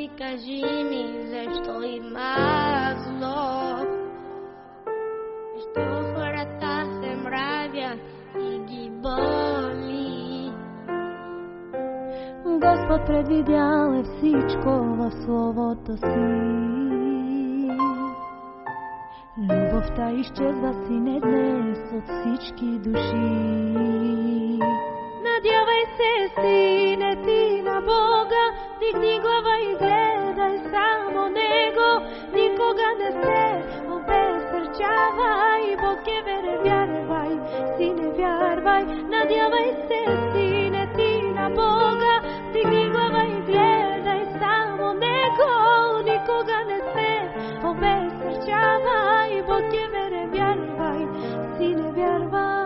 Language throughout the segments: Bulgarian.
ти кажи ми, защо има зло? Защо хората се мравят и ги боли? Господ предвидял е всичко в Словото си. Любовта изчезва, сине, днес от всички души. Надявай се, сине, ти на Бога, дигни глава и гледай само Него. Никога не се обезсърчавай, Бог е верен, вярвай, сине, вярвай. Надявай се, сине, ти на Бога, дигни глава и гледай само Него. Никога не се обезсърчавай, Бог е верен, вярвай, сине, вярвай.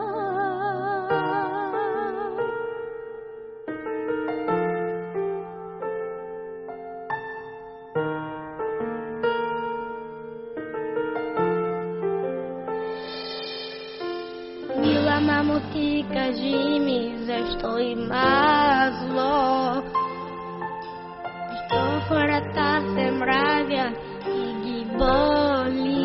Мила мамо, ти кажи ми, защо има зло? Защо хората се мравят и ги боли?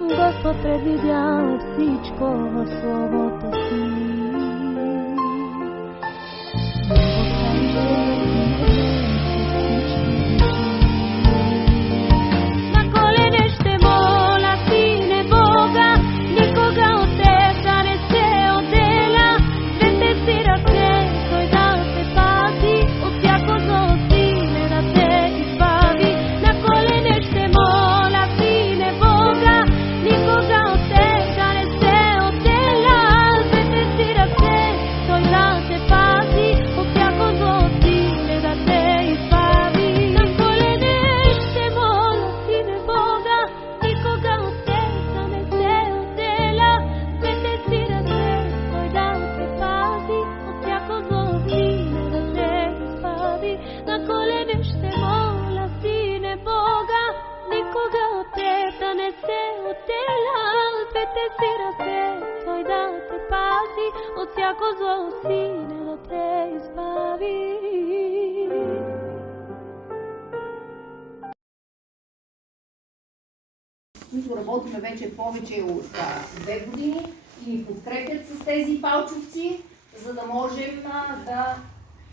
Господ предвидял е всичко в Словото си. Любовта изчезва, На колене ще моля, сине, Бога, никога от теб да не се отделя. Двете си ръце, Той да те пази, от всяко зло, сине, да те избави. На колене ще моля, сине, Бога, никога от теб да не се отделя. Двете си ръце, Той да те пази, от всяко зло, сине, да те избави. На колене ще моля, сине, Бога, никога от теб да не се отделя. Двете си ръце, Той да те пази, от всяко зло, сине, да те избави. На колене ще моля, сине, Бога, никога от теб да не се отделя. Двете си ръце, Той да те пази, от всяко зло, сине, да те избави. които работиме вече повече от 2 години и ни подкрепят с тези палчовци, за да можем да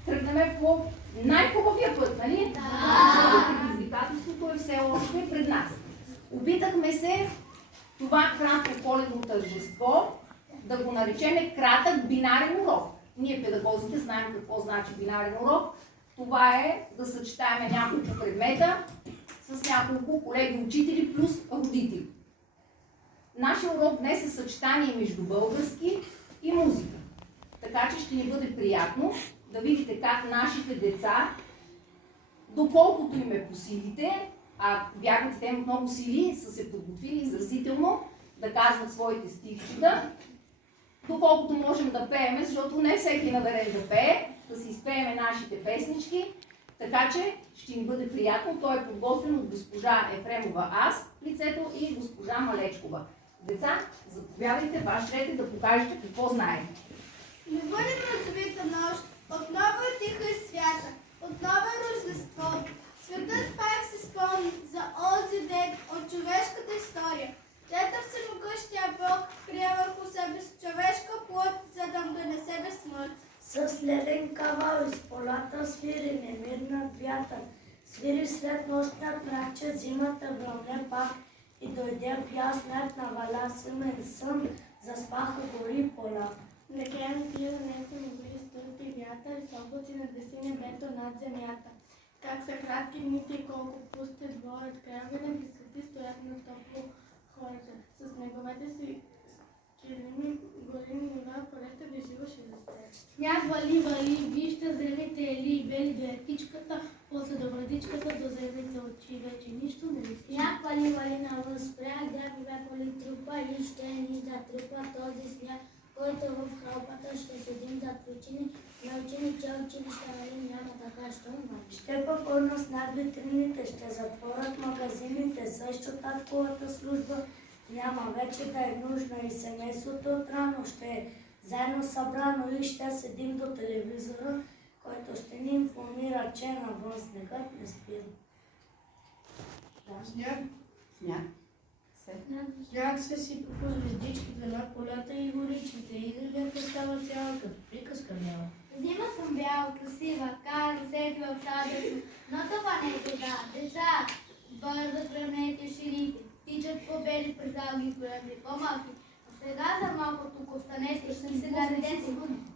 тръгнем по най-хубавия път, нали? Да! Защото предизвикателството е все още пред нас. Опитахме се това кратко коледно тържество да го наречем кратък бинарен урок. Ние педагозите знаем какво значи бинарен урок. Това е да съчетаем няколко предмета с няколко колеги учители плюс родители. Нашия урок днес е съчетание между български и музика. Така че ще ни бъде приятно да видите как нашите деца, доколкото им е по силите, а вярвате, те имат много сили, са се подготвили изразително да казват своите стихчета, доколкото можем да пееме, защото не всеки е надарен да пее, да си изпееме нашите песнички. Така че ще ни бъде приятно. Той е подготвен от госпожа Ефремова аз, лицето, и госпожа Малечкова. Деца, заповядайте, ваш ред е да покажете какво знаете. Не бъде мразовита нощ, отново е тиха и свята, отново е Рождество. Светът пак се спомни за онзи ден от човешката история. Дето всемогъщия Бог прие върху себе с човешка плът, за да му донесе безсмърт. С леден кавал из полата свири немирнат вятър. Свири след нощния мрак, че зимата вълне пак и дойде бял снег, наваля силен сън, заспаха гори и поля. Накрая на тия днеса му бъде стълб и вятър и с облаци надвиси небето над земята. Как са кратки дните и колко пуст е дворът, край винаги свети стоят на топло хората. С неговете си килими гори нива, полета ви живаше за теб. Сняг вали, вали, вижте зелите ели, бели до етичката, после до вратичката, до зелените очи, вече нищо не ви стига. Сняг вали, вали навън спрях, дяби веколи трупа и ще ни затрупа този сняг, който в халпата ще седим зад причини, научени, че училища нали няма така, що вали. Ще попълна сняг витрините, ще затворят магазините, също татковата служба няма вече да е нужна и семейството отрано ще е заедно събрано и ще седим до телевизора, който ще ни информира че навън снегът не спи. Сняг. Сняг. Сняг се сипа по звездичките на полята и горичките и земята става цяла като приказка бяла. Зима съм бяла, красива, карам светла в шадето, но това не е тога. Деца, бързат рамете ширите, тичат по бели през алги корабли, по-малки. А сега за малко тук останете, ще се наредете.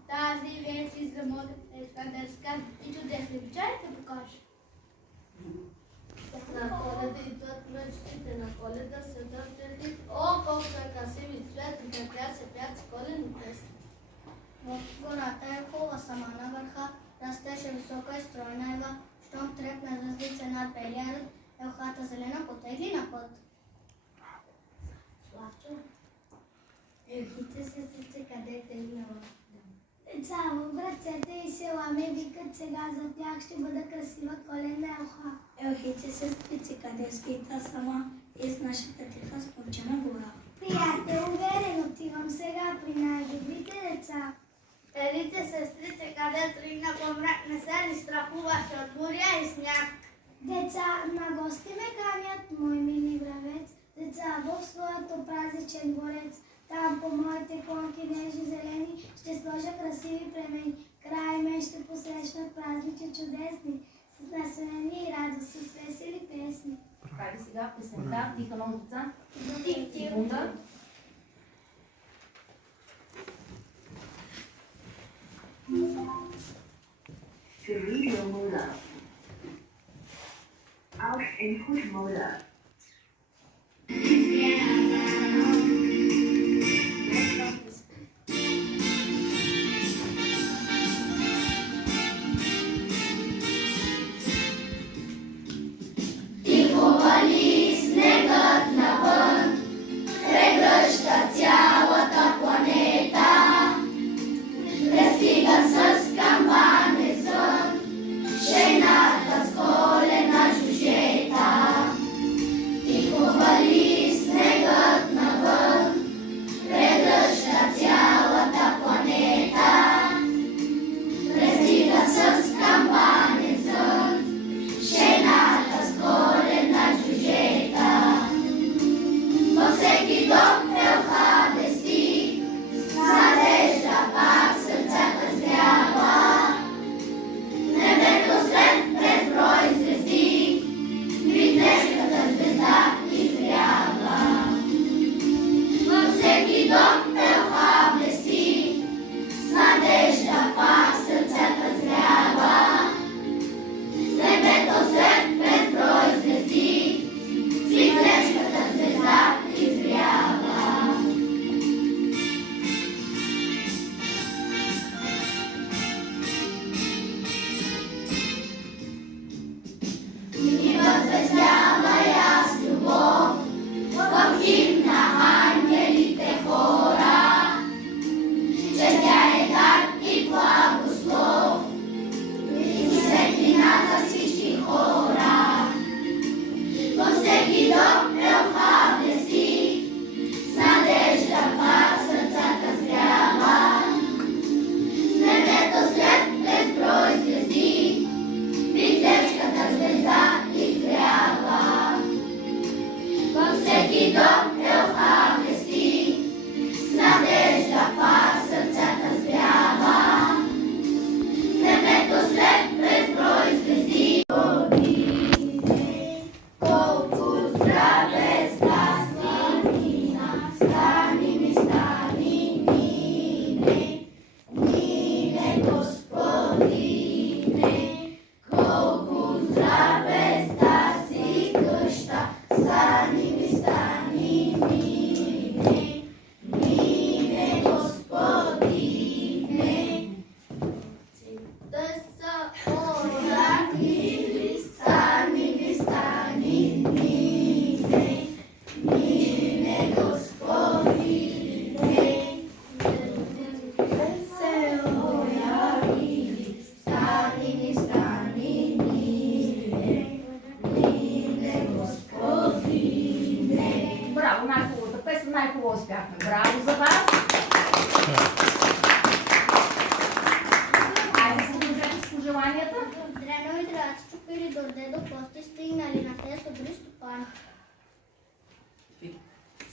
Тази вече за мода неща да разказвам и чудесно. Обичайте да покажа. На Коледа идват мечтите, на Коледа се дъртят. О, колко е красиви цвет, на тя се пят с коледни песни. В гората е хубава, сама на върха, растеше висока и стройна ева, щом трепна звездица над белия ръд, елхата зелена потегли на път. Славчо, елхите сестрице, къде тръгнала? Деца, в братцете и села ме викат, сега за тях ще бъда красива коледна елха. Елхите сестрице, къде скита сама и с нашата тиха спончена гора? Приятел, уверен отивам сега при най-добрите деца. Елите сестрице, къде тръгна по мрак, не се ли страхуваше от буря и сняг? Деца, на гости ме канят, мой мили бравец, деца, в своето празничен дворец. Там по моите клонки нежни зелени ще сложа красиви премени. Край мен ще посрещнат празници чудесни, с насвени и радост, с весели песни. Хайде сега песента, тиха много деца. Тих, Секунда. Sereno Mola. Auf in Goed Mola. най-хубаво успяхме. Браво за вас! Айде се продължете с пожеланията. Здравейте, чукали дойде до кости, стигнали на те добри стопани.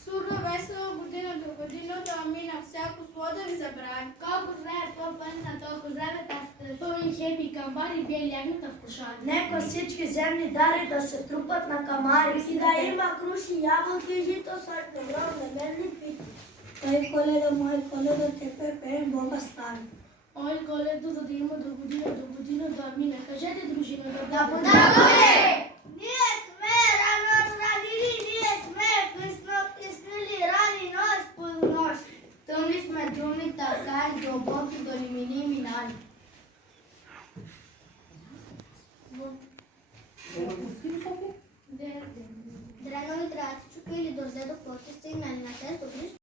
Сурно весело година до година, да мина всяко слово да ви забрави. Колко време по-пътна, толкова време пастър. Пълни хепи камбари, бие лягната в кошари. Нека всички земни дари да се трупат на камари и да има круши, ябълки, жито, сорт, огромни, мерни пити. Той мой коледо, тебе пеем Бога стари. Ой, Коледо, за да има до година да мине. Кажете, дружина, Да буде! Ние сме рано ранили, ние сме късно къснили, рани нощ по нощ. Тъмни сме думни, така и дълбоки долимини минали. Дрено и драти чукали дойде до кости, стигнали на те добри